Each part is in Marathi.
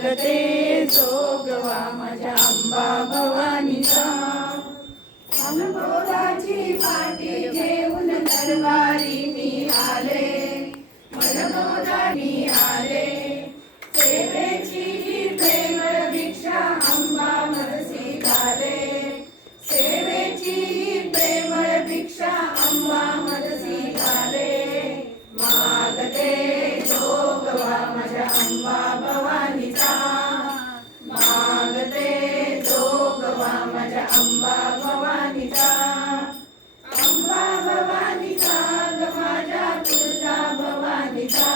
मागते जोगवा माझ्या अंबा भवानीचा. अनुभवाची पाठी घेऊन दरबारी मी आले. मनमोदानी आले. सेवेची ही प्रेमळ भिक्षा अंबा मनसी घाले सेवेची ही प्रेमळ भिक्षा अंबा मनसी घाले मागते जोगवा माझ्या अंबा भवानी अंबा भवानीचा अंबा भवानीचा ग माझ्या तुळजा भवानीचा.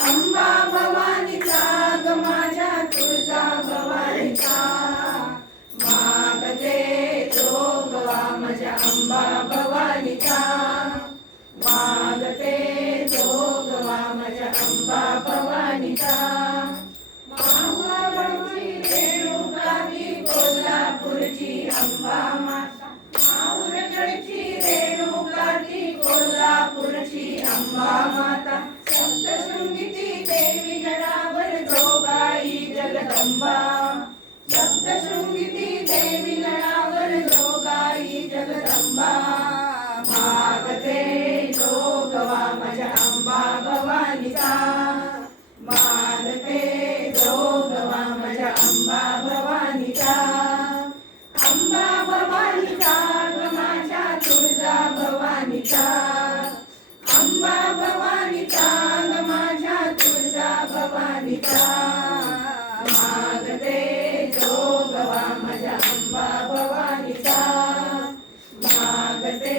अंबा भवानीचा ग माझ्या तुळजा भवानीचा. मागते जोगवा माझ्या अंबा भवानीचा. मागते जोगवा माझ्या अंबा भवानीचा. अंबा माता सप्तशृंगीची देवी गडावर जोगाई जगदंबा. भवानीचा मागते जोगवा माझ्या अंबा भवानीचा मागते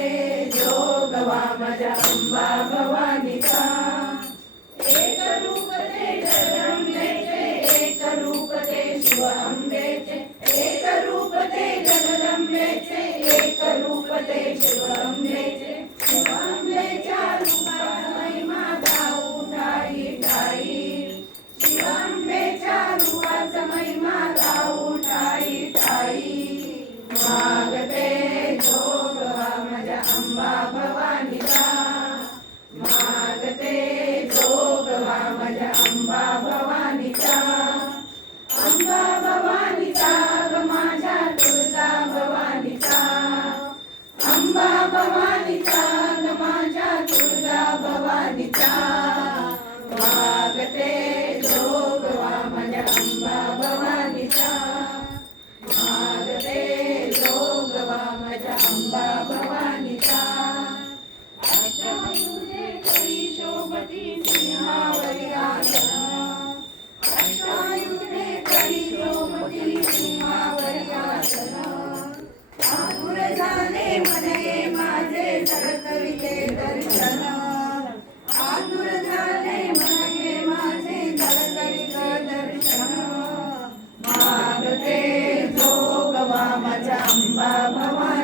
Baba.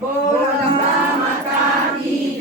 Bo